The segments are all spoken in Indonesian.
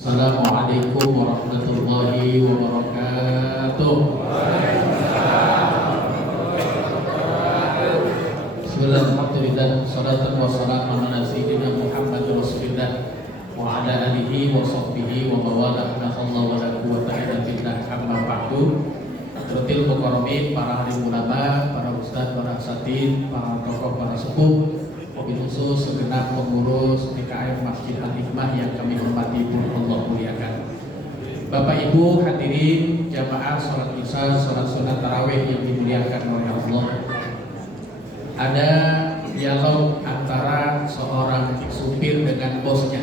Assalamualaikum warahmatullahi wabarakatuh. Bismillahirrahmanirrahim. Salatan wa salamun ala sayyidina Muhammad Rasulillah wa ala alihi wa sahbihi wa mawalah. Nasallahu wa la quwwata illa billah. Amma ba'du. Hadratil mukarramin, para alim ulama, para ustaz, para asatidz, para tokoh, para sepuh, wabil khusus segenap pengurus DKM Masjid Al-Hikmah yang kami hormati pun Allah muliakan. Bapak Ibu hadirin jamaah sholat isya, sholat tarawih yang dimuliakan oleh Allah. Ada dialog antara seorang supir dengan bosnya.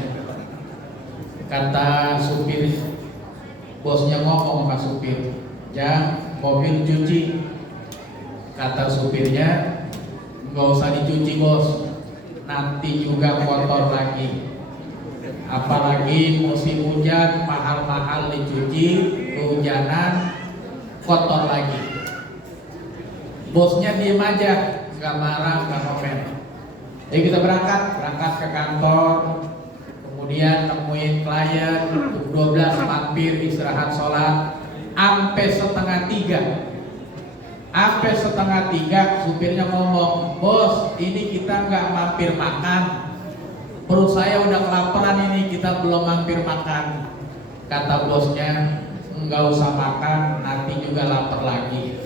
Kata supir, bosnya ngomong sama supir, "Jang, mobil cuci." Kata supirnya, "Nggak usah dicuci bos, nanti juga kotor lagi. Apalagi musim hujan, mahal-mahal dicuci, kehujanan, kotor lagi." Bosnya diem aja, nggak marah, nggak komen. Jadi kita berangkat ke kantor, kemudian nemuin klien, 12 mampir istirahat sholat, sampai setengah tiga supirnya ngomong, "Bos, ini kita nggak mampir makan, perut saya udah kelaparan ini, kita belum mampir makan." Kata bosnya, "Nggak usah makan, nanti juga lapar lagi."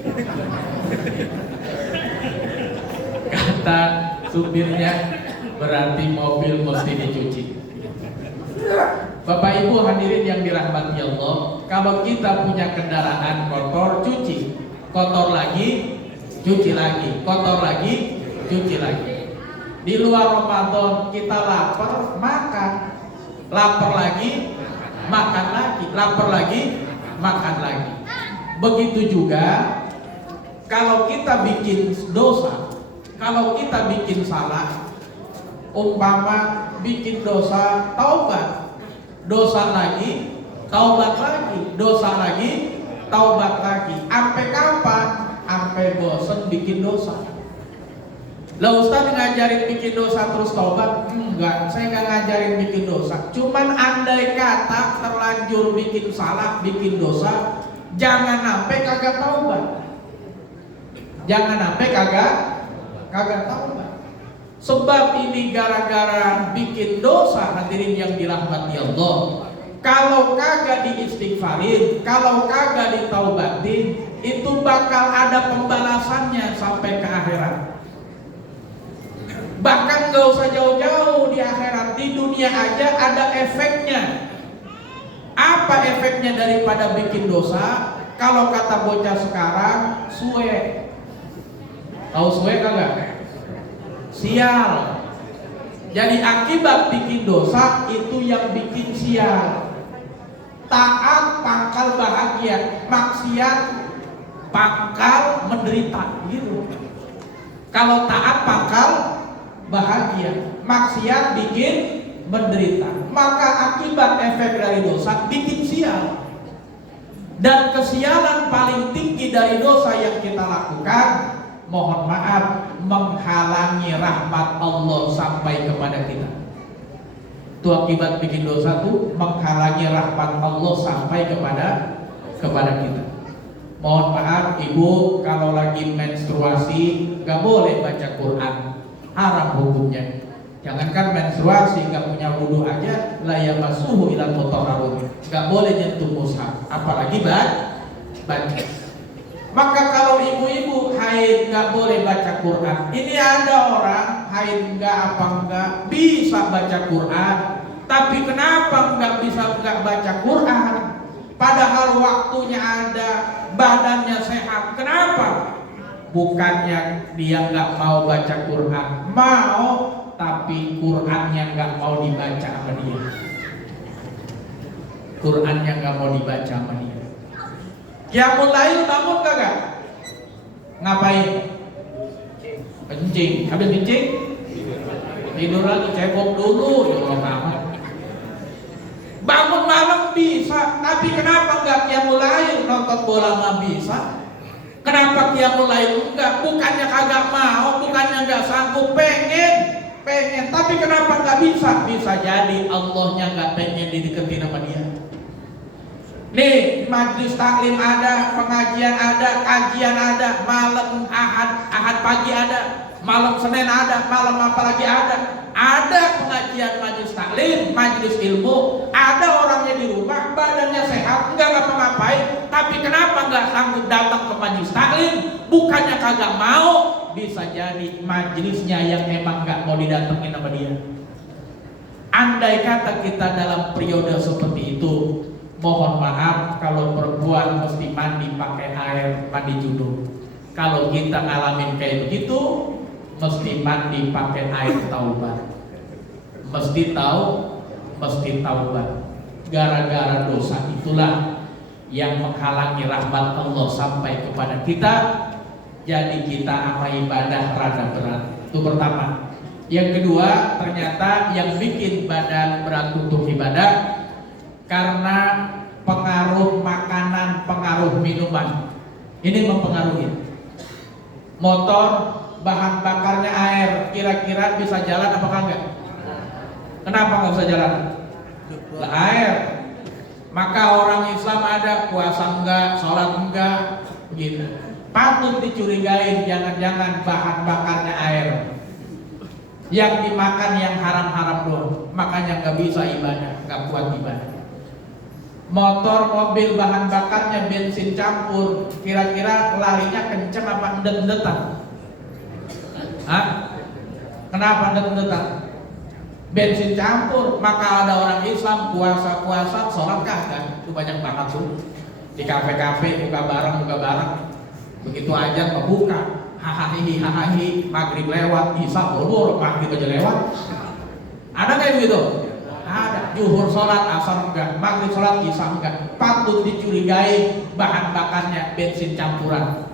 Kata supirnya, "Berarti mobil mesti dicuci." Bapak Ibu hadirin yang dirahmati Allah, kalau kita punya kendaraan kotor, cuci. Kotor lagi, cuci lagi, kotor lagi, cuci lagi. Di luar Ramadan kita lapar, makan. Lapar lagi, makan lagi. Lapar lagi, makan lagi. Begitu juga kalau kita bikin dosa, kalau kita bikin salah, umpama bikin dosa, taubat. Dosa lagi, taubat lagi. Dosa lagi, taubat lagi. Sampai kapan? Sampai bosen bikin dosa. Lah Ustaz ngajarin bikin dosa terus taubat? Enggak, saya nggak ngajarin bikin dosa. Cuman andai kata terlanjur bikin salah, bikin dosa, jangan sampai kagak taubat. Jangan sampai kagak taubat. Sebab ini gara-gara bikin dosa, hadirin yang dirahmati Allah. Kalau kagak diistighfarin, kalau kagak ditaubatin, itu bakal ada pembalasannya sampai ke akhirat. Bahkan gak usah jauh-jauh di akhirat, di dunia aja ada efeknya. Apa efeknya daripada bikin dosa? Kalau kata bocah sekarang, suwe. Tahu suwe kagak? Sial. Jadi akibat bikin dosa itu yang bikin sial. Taat pangkal bahagia, maksiat pangkal menderita, gitu. Kalau taat pangkal bahagia, maksiat bikin menderita. Maka akibat efek dari dosa bikin sial. Dan kesialan paling tinggi dari dosa yang kita lakukan, mohon maaf, menghalangi rahmat Allah sampai kepada kita. Itu akibat bikin dosa tuh, menghalangi rahmat Allah sampai kepada kita. Mohon maaf ibu, kalau lagi menstruasi gak boleh baca Quran, haram hukumnya. Jangankan menstruasi, gak punya wudu aja, la yamassuhu ilal mutahharun, gak boleh nyentuh mushaf, apalagi baca. Maka kalau ibu-ibu haid gak boleh baca Quran. Ini ada orang haid enggak bisa baca Quran, tapi kenapa enggak baca Quran? Padahal waktunya ada, badannya sehat. Kenapa? Bukannya dia enggak mau baca Quran, mau, tapi Qurannya enggak mau dibaca sama dia. Qurannya enggak mau dibaca sama dia. Qiyamul lail bangun kagak? Ngapain? Kencing. Habis kencing? Tidur lagi, cebok dulu. Ya Allah. Bangun malam bisa, tapi kenapa enggak qiyamul lail? Nonton bola mah bisa. Kenapa qiyamul lail enggak? Bukannya kagak mau, bukannya enggak sanggup, pengen. pengen, tapi kenapa nggak bisa? Bisa jadi Allahnya nggak pengen dideketin sama dia. Nih, majlis taklim ada, pengajian ada, kajian ada, malam Ahad pagi ada, malam Senin ada, malam apa lagi ada. Ada pengajian majlis taklim, majlis ilmu, ada orangnya di rumah, badannya sehat, nggak ngapa-ngapain, tapi kenapa nggak sanggup datang ke majlis taklim? Bukannya kagak mau, bisa jadi majlisnya yang emang nggak mau didatengin sama dia. Andai kata kita dalam periode seperti itu, mohon maaf kalau perempuan mesti mandi pakai air mandi junub. Kalau kita ngalamin kayak begitu, mesti mandi pakai air taubat. Mesti taubat. Gara-gara dosa itulah yang menghalangi rahmat Allah sampai kepada kita. Jadi kita sama ibadah rada berat. Itu pertama. Yang kedua, ternyata yang bikin badan berat untuk ibadah karena pengaruh makanan, pengaruh minuman. Ini mempengaruhi. Motor bahan bakarnya air, kira-kira bisa jalan apa enggak? Kenapa nggak bisa jalan? Air. Maka orang Islam ada puasa enggak, sholat enggak, begitu. Patut dicurigain, jangan-jangan bahan bakarnya air. Yang dimakan yang haram-haram doang, makanya nggak bisa ibadah, nggak kuat ibadah. Motor, mobil bahan bakarnya bensin campur, kira-kira larinya kenceng apa endet-endetan? Hah? Kenapa endet-endetan? Bensin campur, maka ada orang Islam puasa-puasa, sholat kagak, itu banyak banget tuh. Di kafe-kafe buka bareng, begitu aja membuka, hahahi, maghrib lewat, isya ulur, maghrib aja lewat. Ada kayak begitu? Ada. Zuhur sholat, asar enggak, maghrib sholat, isya enggak. Patut dicurigai bahan bakarnya bensin campuran.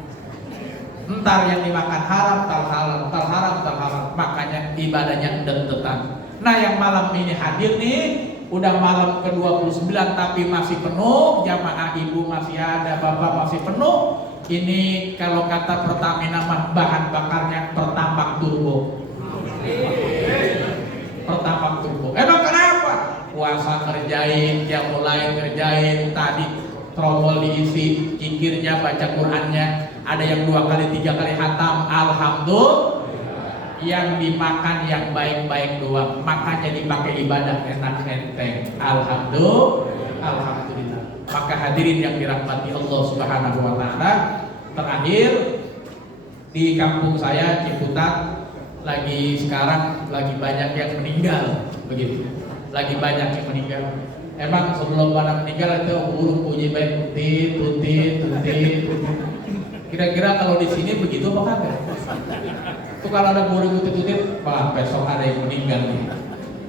Entar yang dimakan haram, haram. Makanya ibadahnya endet-endetan. Nah, yang malam ini hadir nih, udah malam ke-29 tapi masih penuh, jamaah ibu masih ada, bapak masih penuh. Ini kalau kata Pertamina mah bahan bakarnya Pertamax turbo. Pertamax turbo. Emang kenapa? Puasa ngerjain, yang mulai ngerjain, tadi tromol diisi, zikirnya, baca Qur'annya, ada yang 2 kali 3 kali khatam, alhamdulillah. Yang dimakan yang baik-baik doang, makanya dipakai ibadah enak enteng. Alhamdulillah. Maka hadirin yang dirahmati Allah Subhanahu wa taala, terakhir di kampung saya Ciputat sekarang lagi banyak yang meninggal, begitu. Lagi banyak yang meninggal. Emang sebelum pada meninggal itu burung puji baik tutit. Kira-kira kalau di sini begitu apa kagak? Itu kalau ada burung utit-utit, Pak, besok ada yang meninggal nih.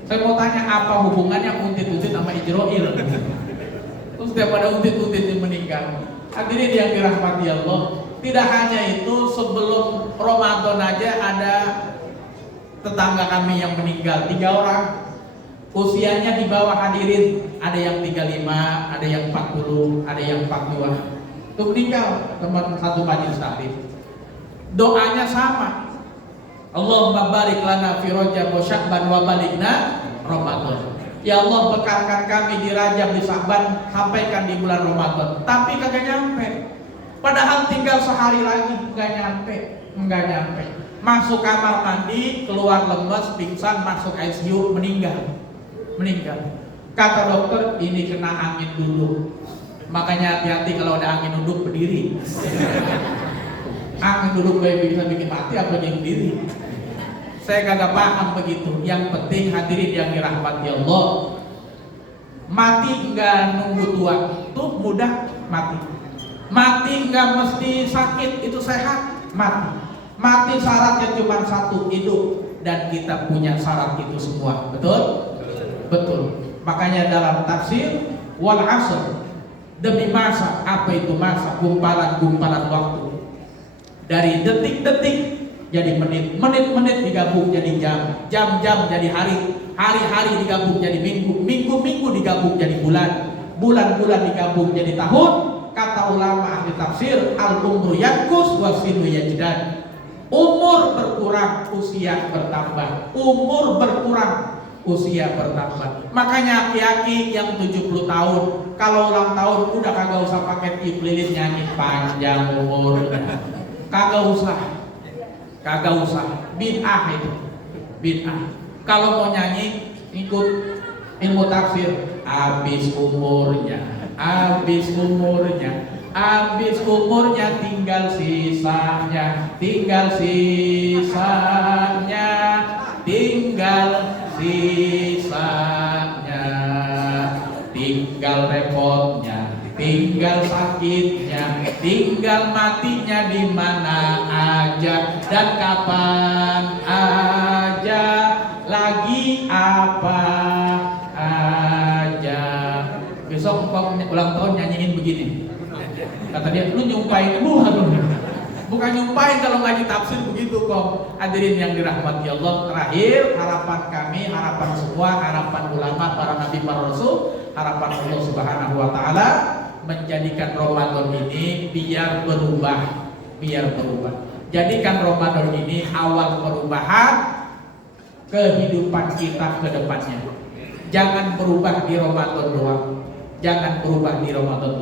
Saya mau tanya apa hubungannya utit-utit sama Ijroil? Terus setiap ada utit-utit yang meninggal. Hadirin yang dirahmati Allah, tidak hanya itu, sebelum Ramadan aja ada tetangga kami yang meninggal, 3 orang. Usianya di bawah, hadirin, ada yang 35, ada yang 40, ada yang 42. Itu meninggal, teman satu majelis taklim. Doanya sama. Allahumma barik lana fi Rajab wa Sya'ban wa balighna Ramadan. Ya Allah, bekalkan kami di Rajab, di Sya'ban, sampaikan di bulan Ramadan. Tapi kagak nyampe. Padahal tinggal sehari lagi, enggak nyampe. Masuk kamar mandi, keluar lemes, pingsan, masuk ICU, meninggal. Kata dokter, ini kena angin duduk. Makanya hati-hati kalau ada angin duduk, berdiri. Angin duduk baik bisa bikin mati apa yang berdiri. Saya kagak paham begitu. Yang penting hadirin yang dirahmati Allah, mati enggak nunggu tua, itu mudah mati. Mati enggak mesti sakit, itu sehat mati syaratnya cuma satu, hidup. Dan kita punya syarat itu semua. Betul. Makanya dalam tafsir wal asr, demi masa, apa itu masa? Gumpalan waktu. Dari detik-detik jadi menit digabung jadi jam jadi hari digabung jadi minggu digabung jadi bulan digabung jadi tahun. Kata ulama ahli tafsir, al-umru yanqus wa sinu yajdan. Umur berkurang, usia bertambah. Umur berkurang, usia bertambah. Makanya aki-aki yang 70 tahun kalau ulang tahun udah kagak usah pakai tiup lilin nyanyi panjang umurnya. Kagak usah. Bid'ah itu. Bid'ah. Kalau mau nyanyi ikut ilmu tafsir, habis umurnya, tinggal sisanya, tinggal repotnya, tinggal sakitnya, tinggal matinya di mana aja dan kapan aja, lagi apa aja. Besok engkau ulang tahun nyanyiin begini. Kata dia, lu nyumpain bukan nyumpain kalau ngaji tafsir begitu kok. Hadirin yang dirahmati Allah, terakhir harapan kami, harapan semua, harapan ulama, para nabi, para rasul, harapan Allah Subhanahu wa taala menjadikan Ramadan ini biar berubah. Jadikan Ramadan ini awal perubahan kehidupan kita ke depannya. Jangan berubah di Ramadan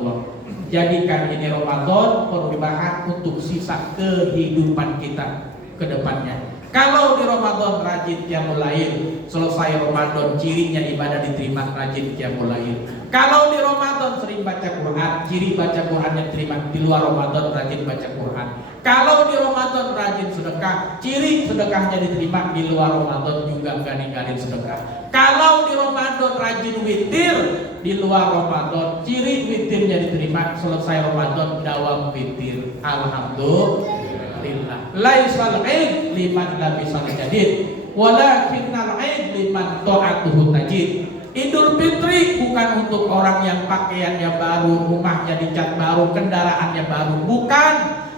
doang. Jadikan ini Ramadan perubahan untuk sisa kehidupan kita ke depannya. Kalau di Ramadan rajin qiyamul lail, selesai Ramadan cirinya ibadah diterima, rajin qiyamul lail. Kalau di Ramadan sering baca Quran, ciri baca Qurannya diterima. Di luar Ramadan rajin baca Quran. Kalau di Ramadan rajin sedekah, ciri sedekahnya diterima. Di luar Ramadan juga gak ninggalin sedekah. Kalau di Ramadan rajin witir, di luar Ramadan ciri witirnya diterima. Selesai Ramadan dawam witir. Alhamdulillah. Laisal 'id liman labisal jadid, walakinnal 'id liman ta'atuhu tajid. Idul Fitri bukan untuk orang yang pakaiannya baru, rumahnya dicat baru, kendaraannya baru. Bukan.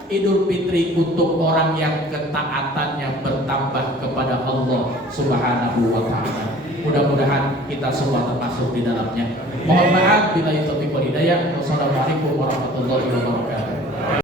Idul Fitri untuk orang yang ketaatannya bertambah kepada Allah Subhanahu wa ta'ala. Mudah-mudahan kita semua termasuk di dalamnya. Mohon maaf bila itu taufiq wal hidayah. Wassalamualaikum warahmatullahi wabarakatuh.